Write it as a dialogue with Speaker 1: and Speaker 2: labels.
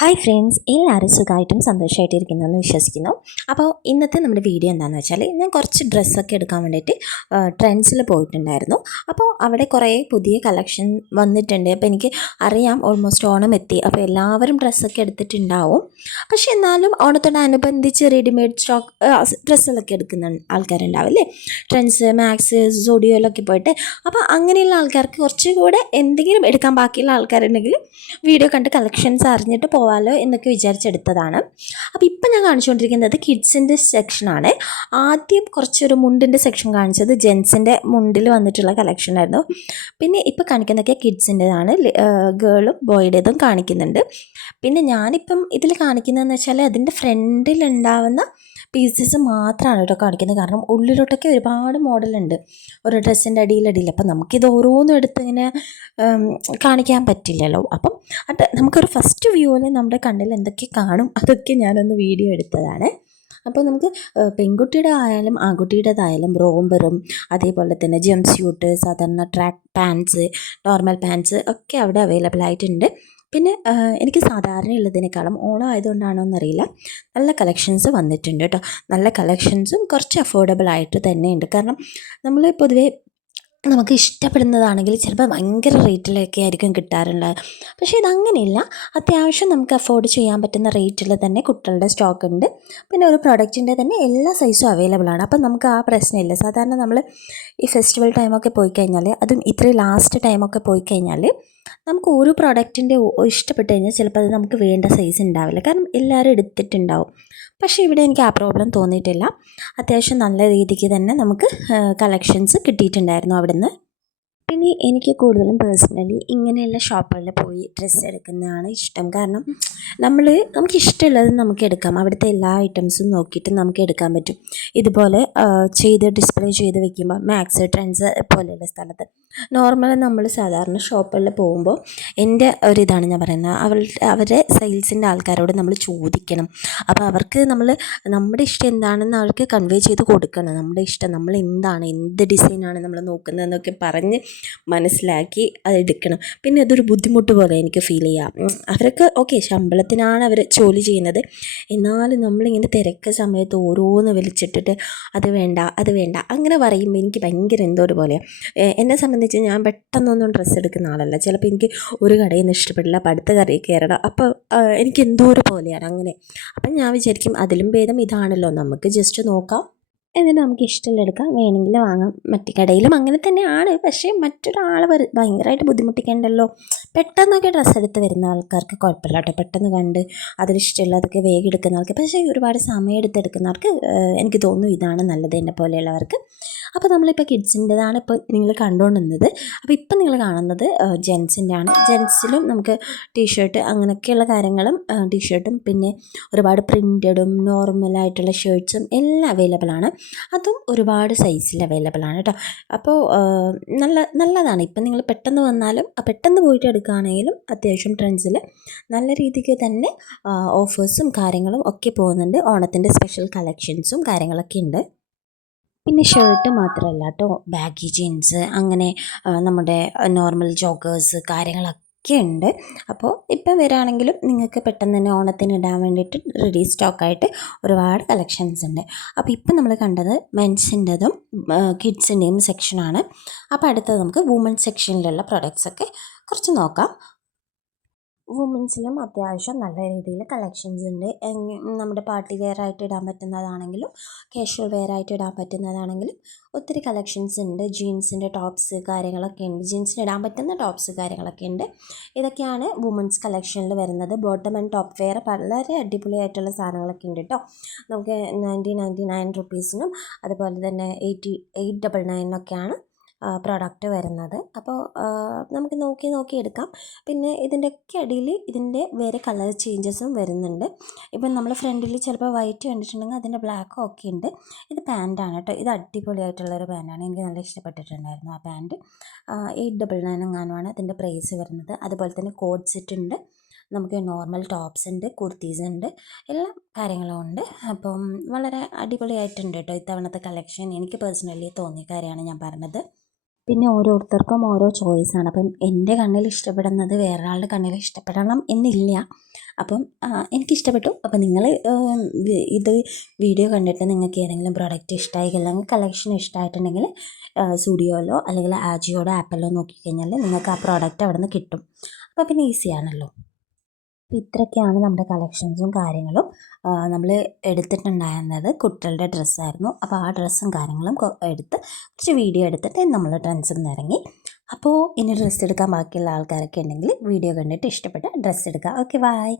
Speaker 1: Hi friends എല്ലാവരും സുഖമായിട്ടും സന്തോഷമായിട്ടിരിക്കുന്നു വിശ്വസിക്കുന്നു. അപ്പോൾ ഇന്നത്തെ നമ്മുടെ വീഡിയോ എന്താണെന്ന് വെച്ചാൽ ഞാൻ കുറച്ച് ഡ്രസ്സൊക്കെ എടുക്കാൻ വേണ്ടിയിട്ട് ട്രെൻഡ്സിൽ പോയിട്ടുണ്ടായിരുന്നു. അപ്പോൾ അവിടെ കുറേ പുതിയ കളക്ഷൻ വന്നിട്ടുണ്ട്. അപ്പോൾ എനിക്ക് അറിയാം ഓൾമോസ്റ്റ് ഓണം എത്തി. അപ്പോൾ എല്ലാവരും ഡ്രസ്സൊക്കെ എടുത്തിട്ടുണ്ടാവും. പക്ഷേ എന്നാലും ഓണത്തോടനുബന്ധിച്ച് റെഡിമെയ്ഡ് സ്റ്റോക്ക് ഡ്രസ്സുകളൊക്കെ എടുക്കുന്ന ആൾക്കാരുണ്ടാവും അല്ലേ? ട്രെൻഡ്സ് മാക്സ് സോഡിയോയിലൊക്കെ പോയിട്ട്. അപ്പോൾ അങ്ങനെയുള്ള ആൾക്കാർക്ക് കുറച്ചുകൂടെ എന്തെങ്കിലും എടുക്കാൻ ബാക്കിയുള്ള ആൾക്കാരുണ്ടെങ്കിൽ വീഡിയോ കണ്ട് കളക്ഷൻസ് അറിഞ്ഞിട്ട് പോവാലോ എന്നൊക്കെ വിചാരിച്ചെടുത്തതാണ്. അപ്പോൾ ഇപ്പം ഞാൻ കാണിച്ചുകൊണ്ടിരിക്കുന്നത് കിഡ്സിന്റെ സെക്ഷനാണ് ആദ്യം കുറച്ചൊരു മുണ്ടിന്റെ സെക്ഷൻ കാണിച്ചത് ജെൻസിന്റെ മുണ്ടിൽ വന്നിട്ടുള്ള കളക്ഷൻ ആയിരുന്നു. പിന്നെ ഇപ്പോൾ കാണിക്കുന്നതൊക്കെ കിഡ്സിന്റെതാണ് ഗേളും ബോയുടേതും കാണിക്കുന്നുണ്ട്. പിന്നെ ഞാനിപ്പം ഇതിൽ കാണിക്കുന്നതെന്ന് വെച്ചാൽ അതിന്റെ ഫ്രണ്ടിലുണ്ടാവുന്ന പീസസ് മാത്രമാണ് കേട്ടോ കാണിക്കുന്നത്. കാരണം ഉള്ളിലോട്ടൊക്കെ ഒരുപാട് മോഡലുണ്ട് ഓരോ ഡ്രസ്സിന്റെ അടിയിലടിയിൽ അപ്പം നമുക്കിത് ഓരോന്നും എടുത്ത് ഇങ്ങനെ കാണിക്കാൻ പറ്റില്ലല്ലോ. അപ്പം അത് നമുക്കൊരു ഫസ്റ്റ് വ്യൂവിൽ നമ്മുടെ കണ്ണിൽ എന്തൊക്കെ കാണും അതൊക്കെ ഞാനൊന്ന് വീഡിയോ എടുത്തതാണ്. അപ്പോൾ നമുക്ക് പെൺകുട്ടിയുടെ ആയാലും ആൺകുട്ടിയുടേതായാലും റോംബറും അതേപോലെ തന്നെ ജംപ് സ്യൂട്ട് സാധാരണ ട്രാക്ക് പാൻസ് നോർമൽ പാൻസ് ഒക്കെ അവിടെ അവൈലബിൾ ആയിട്ടുണ്ട്. പിന്നെ എനിക്ക് സാധാരണ ഉള്ളതിനേക്കാളും ഓണം ആയതുകൊണ്ടാണോ എന്നറിയില്ല. നല്ല കളക്ഷൻസ് വന്നിട്ടുണ്ട് കേട്ടോ. നല്ല കളക്ഷൻസും കുറച്ച് അഫോർഡബിൾ ആയിട്ട് തന്നെയുണ്ട്. കാരണം നമ്മൾ പൊതുവേ നമുക്ക് ഇഷ്ടപ്പെടുന്നതാണെങ്കിൽ ചിലപ്പോൾ ഭയങ്കര റേറ്റിലൊക്കെ ആയിരിക്കും കിട്ടാറുള്ളത്. പക്ഷേ ഇതങ്ങനെയില്ല. അത്യാവശ്യം നമുക്ക് അഫോർഡ് ചെയ്യാൻ പറ്റുന്ന റേറ്റിൽ തന്നെ കുട്ടികളുടെ സ്റ്റോക്ക് ഉണ്ട്. പിന്നെ ഒരു പ്രോഡക്റ്റിന്റെ തന്നെ എല്ലാ സൈസും അവൈലബിൾ ആണ്. അപ്പം നമുക്ക് ആ പ്രശ്നമില്ല. സാധാരണ നമ്മൾ ഈ ഫെസ്റ്റിവൽ ടൈമൊക്കെ പോയി കഴിഞ്ഞാൽ അതും ഇത്രയും ലാസ്റ്റ് ടൈമൊക്കെ പോയി കഴിഞ്ഞാൽ നമുക്ക് ഒരു പ്രോഡക്റ്റിന്റെ ഇഷ്ടപ്പെട്ട് കഴിഞ്ഞാൽ ചിലപ്പോൾ അത് നമുക്ക് വേണ്ട സൈസ് ഉണ്ടാവില്ല കാരണം എല്ലാവരും എടുത്തിട്ടുണ്ടാവും. പക്ഷേ ഇവിടെ എനിക്ക് ആ പ്രോബ്ലം തോന്നിയിട്ടില്ല. അത്യാവശ്യം നല്ല രീതിക്ക് തന്നെ നമുക്ക് കളക്ഷൻസ് കിട്ടിയിട്ടുണ്ടായിരുന്നു അവിടുന്ന്. പിന്നെ എനിക്ക് കൂടുതലും പേഴ്സണലി ഇങ്ങനെയുള്ള ഷോപ്പുകളിൽ പോയി ഡ്രസ്സ് എടുക്കുന്നതാണ് ഇഷ്ടം. കാരണം നമ്മൾ നമുക്ക് ഇഷ്ടമുള്ളത് നമുക്ക് എടുക്കാം. അവിടുത്തെ എല്ലാ ഐറ്റംസും നോക്കിയിട്ട് നമുക്ക് എടുക്കാൻ പറ്റും. ഇതുപോലെ ചെയ്ത് ഡിസ്പ്ലേ ചെയ്ത് വെക്കുമ്പോൾ മാക്സ് ട്രെൻഡ്സ് പോലെയുള്ള സ്ഥലത്ത്. നോർമൽ നമ്മൾ സാധാരണ ഷോപ്പുകളിൽ പോകുമ്പോൾ എന്റെ ഒരിതാണ് ഞാൻ പറയുന്നത്. അവൾ അവരെ സെയിൽസിന്റെ ആൾക്കാരോട് നമ്മൾ ചോദിക്കണം. അപ്പോൾ അവർക്ക് നമ്മൾ നമ്മുടെ ഇഷ്ടം എന്താണെന്ന് അവർക്ക് കൺവേ ചെയ്ത് കൊടുക്കണം. നമ്മുടെ ഇഷ്ടം നമ്മൾ എന്താണ് എന്ത് ഡിസൈനാണ് നമ്മൾ നോക്കുന്നതെന്നൊക്കെ പറഞ്ഞ് മനസ്സിലാക്കി അതെടുക്കണം പിന്നെ അതൊരു ബുദ്ധിമുട്ട് പോലെ എനിക്ക് ഫീൽ ചെയ്യാം. അവരൊക്കെ ഓക്കെ ശമ്പളത്തിനാണ് അവർ ജോലി ചെയ്യുന്നത്. എന്നാലും നമ്മളിങ്ങനെ തിരക്ക സമയത്ത് ഓരോന്ന് വിളിച്ചിട്ടിട്ട് അത് വേണ്ട അത് വേണ്ട അങ്ങനെ പറയുമ്പോൾ എനിക്ക് ഭയങ്കര എന്തോ ഒരു പോലെ എന്നെ സംബന്ധിച്ച് ഞാൻ പെട്ടെന്നൊന്നും ഡ്രസ്സ് എടുക്കുന്ന ആളല്ല. ചിലപ്പോൾ എനിക്ക് ഒരു കടയിൽ നിന്ന് ഇഷ്ടപ്പെടില്ല അപ്പം അടുത്ത കയറണം അപ്പോൾ എനിക്ക് എന്തോ ഒരു പോലെയാണ് അങ്ങനെ. അപ്പം ഞാൻ വിചാരിക്കും അതിലും ഭേദം ഇതാണല്ലോ. നമുക്ക് ജസ്റ്റ് നോക്കാം. എന്നിട്ട് നമുക്ക് ഇഷ്ടമുള്ള എടുക്കാം. വേണമെങ്കിൽ വാങ്ങാം. മറ്റു കടയിലും അങ്ങനെ തന്നെയാണ്. പക്ഷേ മറ്റൊരാൾ ഭയങ്കരമായിട്ട് ബുദ്ധിമുട്ടിക്കേണ്ടല്ലോ. പെട്ടെന്നൊക്കെ ഡ്രസ്സ് എടുത്ത് വരുന്ന ആൾക്കാർക്ക് കുഴപ്പമില്ല കേട്ടോ. പെട്ടെന്ന് കണ്ട് അതിലിഷ്ടമുള്ളതൊക്കെ വേഗം എടുക്കുന്ന ആൾക്ക്. പക്ഷേ ഒരുപാട് സമയം എടുത്തെടുക്കുന്നവർക്ക് എനിക്ക് തോന്നുന്നു ഇതാണ് നല്ലത് എന്നെ പോലെയുള്ളവർക്ക് അപ്പോൾ നമ്മളിപ്പോൾ കിഡ്സിന്റെതാണ് ഇപ്പോൾ നിങ്ങൾ കണ്ടുകൊണ്ടിരുന്നത്. അപ്പോൾ ഇപ്പം നിങ്ങൾ കാണുന്നത് ജെൻസിന്റെ ആണ് ജെൻസിലും നമുക്ക് ടീഷർട്ട് അങ്ങനെയൊക്കെയുള്ള കാര്യങ്ങളും ടീഷർട്ടും പിന്നെ ഒരുപാട് പ്രിന്റഡും നോർമലായിട്ടുള്ള ഷർട്ട്സും എല്ലാം അവൈലബിൾ ആണ്. അതും ഒരുപാട് സൈസിൽ അവൈലബിൾ ആണ് കേട്ടോ. അപ്പോൾ നല്ല നല്ലതാണ്. ഇപ്പം നിങ്ങൾ പെട്ടെന്ന് വന്നാലും പെട്ടെന്ന് പോയിട്ട് എടുക്കുകയാണെങ്കിലും അത്യാവശ്യം ട്രെൻഡ്സിൽ നല്ല രീതിക്ക് തന്നെ ഓഫേഴ്സും കാര്യങ്ങളും ഒക്കെ പോകുന്നുണ്ട്. ഓണത്തിന്റെ സ്പെഷ്യൽ കളക്ഷൻസും കാര്യങ്ങളൊക്കെ ഉണ്ട്. പിന്നെ ഷർട്ട് മാത്രമല്ല കേട്ടോ ബാഗി ജീൻസ് അങ്ങനെ നമ്മുടെ നോർമൽ ജോഗേഴ്സ് കാര്യങ്ങളൊക്കെ ഉണ്ട്. അപ്പോൾ ഇപ്പം വരാണെങ്കിലും നിങ്ങൾക്ക് പെട്ടെന്ന് തന്നെ ഓണത്തിന് ഇടാൻ വേണ്ടിയിട്ട് റെഡി സ്റ്റോക്കായിട്ട് ഒരുപാട് കളക്ഷൻസ് ഉണ്ട്. അപ്പോൾ ഇപ്പം നമ്മൾ കണ്ടത് മെൻസിന്റെതും കിഡ്സിന്റെയും സെക്ഷനാണ് അപ്പോൾ അടുത്തത് നമുക്ക് വുമൺ സെക്ഷനിലുള്ള പ്രൊഡക്ട്സൊക്കെ കുറച്ച് നോക്കാം. വുമൻസിലും അത്യാവശ്യം നല്ല രീതിയിൽ കളക്ഷൻസ് ഉണ്ട്. നമ്മുടെ പാർട്ടി വെയർ ആയിട്ട് ഇടാൻ പറ്റുന്നതാണെങ്കിലും കാഷ്വൽ വെയർ ആയിട്ട് ഇടാൻ പറ്റുന്നതാണെങ്കിലും ഒത്തിരി കളക്ഷൻസ് ഉണ്ട്. ജീൻസിന്റെ ടോപ്സ് കാര്യങ്ങളൊക്കെ ഉണ്ട്. ജീൻസിന് ഇടാൻ പറ്റുന്ന ടോപ്സ് കാര്യങ്ങളൊക്കെ ഉണ്ട്. ഇതൊക്കെയാണ് വുമൻസ് കളക്ഷനിൽ വരുന്നത്. ബോട്ടം ആൻഡ് ടോപ്പ് വെയർ വളരെ അടിപൊളിയായിട്ടുള്ള സാധനങ്ങളൊക്കെ ഉണ്ട് കേട്ടോ നമുക്ക് നയന്റി നയന്റി നയൻ റുപ്പീസിനും അതുപോലെ തന്നെ എയ്റ്റി എയ്റ്റ് ഡബിൾ നയനൊക്കെയാണ് പ്രൊഡക്റ്റ് വരുന്നത്. അപ്പോൾ നമുക്ക് നോക്കി നോക്കി എടുക്കാം. പിന്നെ ഇതിന്റെയൊക്കെ ഇടയിൽ ഇതിന്റെ വേറെ കളർ ചേഞ്ചസും വരുന്നുണ്ട്. ഇപ്പം നമ്മൾ ഫ്രണ്ടിൽ ചിലപ്പോൾ വൈറ്റ് കണ്ടിട്ടുണ്ടെങ്കിൽ അതിന്റെ ബ്ലാക്കും ഒക്കെ ഉണ്ട്. ഇത് പാന്റാണ് കേട്ടോ. ഇത് അടിപൊളിയായിട്ടുള്ളൊരു പാന്റാണ് എനിക്ക് നല്ല ഇഷ്ടപ്പെട്ടിട്ടുണ്ടായിരുന്നു ആ പാന്റ് എയ്റ്റ് ഡബിൾ നയൻ എങ്ങാനുമാണ് അതിന്റെ പ്രൈസ് വരുന്നത്. അതുപോലെ തന്നെ കോഡ് സെറ്റ് ഉണ്ട്. നമുക്ക് നോർമൽ ടോപ്സ് ഉണ്ട് കുർത്തീസ് ഉണ്ട് എല്ലാ കാര്യങ്ങളും ഉണ്ട്. അപ്പം വളരെ അടിപൊളിയായിട്ടുണ്ട് കേട്ടോ ഇത്തവണത്തെ കളക്ഷൻ എനിക്ക് പേഴ്സണലി തോന്നിയ കാര്യമാണ് ഞാൻ പറഞ്ഞത്. പിന്നെ ഓരോരുത്തർക്കും ഓരോ ചോയ്സാണ് അപ്പം എന്റെ കണ്ണിൽ ഇഷ്ടപ്പെടുന്നത് വേറൊരാളുടെ കണ്ണിൽ ഇഷ്ടപ്പെടണം എന്നില്ല. അപ്പം എനിക്കിഷ്ടപ്പെട്ടു. അപ്പം നിങ്ങൾ ഇത് വീഡിയോ കണ്ടിട്ട് നിങ്ങൾക്ക് ഏതെങ്കിലും പ്രോഡക്റ്റ് ഇഷ്ടമായി അല്ലെങ്കിൽ കളക്ഷൻ ഇഷ്ടമായിട്ടുണ്ടെങ്കിൽ സ്റ്റുഡിയോയിലോ അല്ലെങ്കിൽ ആജിയോടോ ആപ്പിലോ നോക്കിക്കഴിഞ്ഞാൽ നിങ്ങൾക്ക് ആ പ്രോഡക്റ്റ് അവിടെ നിന്ന് കിട്ടും. അപ്പോൾ പിന്നെ ഈസിയാണല്ലോ അപ്പോൾ ഇത്രയൊക്കെയാണ് നമ്മുടെ കളക്ഷൻസും കാര്യങ്ങളും. നമ്മൾ എടുത്തിട്ടുണ്ടായിരുന്നത് കുട്ടികളുടെ ഡ്രസ്സായിരുന്നു. അപ്പോൾ ആ ഡ്രസ്സും കാര്യങ്ങളും എടുത്ത് കുറച്ച് വീഡിയോ എടുത്തിട്ട് നമ്മൾ ട്രെൻഡ്സിൽ നിന്ന് ഇറങ്ങി. അപ്പോൾ ഇനി ഡ്രസ്സ് എടുക്കാൻ ബാക്കിയുള്ള ആൾക്കാരൊക്കെ ഉണ്ടെങ്കിൽ വീഡിയോ കണ്ടിട്ട് ഇഷ്ടപ്പെട്ട ഡ്രസ്സ് എടുക്കുക. Okay bye